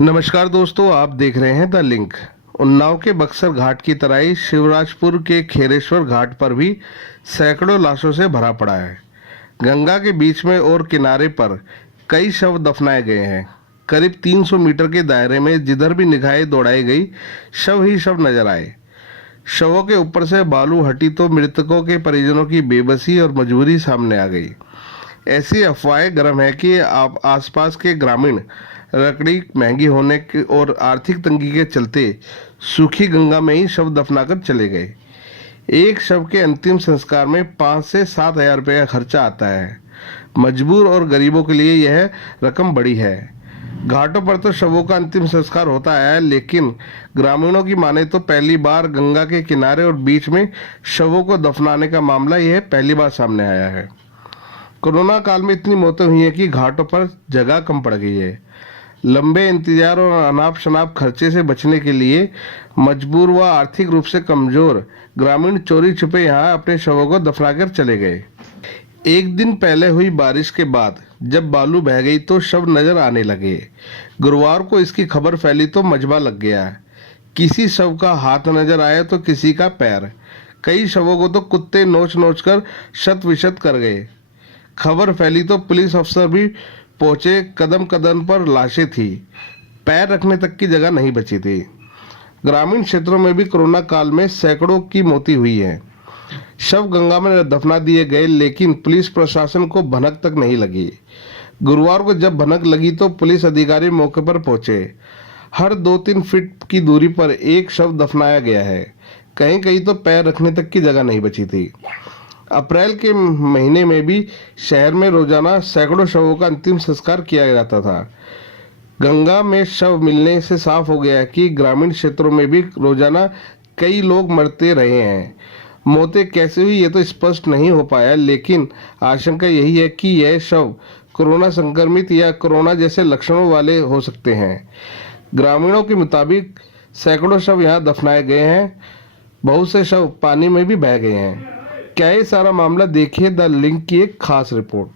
नमस्कार दोस्तों, आप देख रहे हैं द लिंक। उन्नाव के बक्सर घाट की तराई शिवराजपुर के खेरेश्वर घाट पर भी सैकड़ों लाशों से भरा पड़ा है। गंगा के बीच में और किनारे पर कई शव दफनाए गए हैं। करीब 300 मीटर के दायरे में जिधर भी निगाहें दौड़ाई गई, शव ही शव नजर आए। शवों के ऊपर से बालू हटी तो मृतकों के परिजनों की बेबसी और मजबूरी सामने आ गई। ऐसी अफवाहें गर्म है कि आप आसपास के ग्रामीण लकड़ी महंगी होने के और आर्थिक तंगी के चलते सूखी गंगा में ही शव दफनाकर चले गए। एक शव के अंतिम संस्कार में 5 से 7 हजार रुपये का खर्चा आता है। मजबूर और गरीबों के लिए यह रकम बड़ी है। घाटों पर तो शवों का अंतिम संस्कार होता है, लेकिन ग्रामीणों की माने तो पहली बार गंगा के किनारे और बीच में शवों को दफनाने का मामला यह पहली बार सामने आया है। कोरोना काल में इतनी मौतें हुई हैं कि घाटों पर जगह कम पड़ गई है। लंबे इंतजार और अनाप शनाप खर्चे से बचने के लिए मजबूर व आर्थिक रूप से कमजोर ग्रामीण चोरी छुपे यहाँ अपने शवों को दफनाकर चले गए। एक दिन पहले हुई बारिश के बाद जब बालू बह गई तो शव नजर आने लगे। गुरुवार को इसकी खबर फैली तो मजबा लग गया। किसी शव का हाथ नजर आया तो किसी का पैर। कई शवों को तो कुत्ते नोच नोच कर शत विशत कर गए। खबर फैली तो पुलिस अफसर भी पहुंचे। कदम कदम पर लाशें थी, पैर रखने तक की जगह नहीं बची थी। ग्रामीण क्षेत्रों में भी कोरोना काल में सैकड़ों की मौतें हुई है। शव गंगा में दफना दिए गए, लेकिन पुलिस प्रशासन को भनक तक नहीं लगी। गुरुवार को जब भनक लगी तो पुलिस अधिकारी मौके पर पहुंचे। हर 2-3 फीट की दूरी पर एक शव दफनाया गया है। कहीं कहीं तो पैर रखने तक की जगह नहीं बची थी। अप्रैल के महीने में भी शहर में रोजाना सैकड़ों शवों का अंतिम संस्कार किया जाता था। गंगा में शव मिलने से साफ हो गया कि ग्रामीण क्षेत्रों में भी रोजाना कई लोग मरते रहे हैं। मौतें कैसे हुई ये तो स्पष्ट नहीं हो पाया, लेकिन आशंका यही है कि यह शव कोरोना संक्रमित या कोरोना जैसे लक्षणों वाले हो सकते हैं। ग्रामीणों के मुताबिक सैकड़ों शव यहाँ दफनाए गए हैं। बहुत से शव पानी में भी बह गए हैं। क्या ये सारा मामला? देखिए द लिंक की एक खास रिपोर्ट।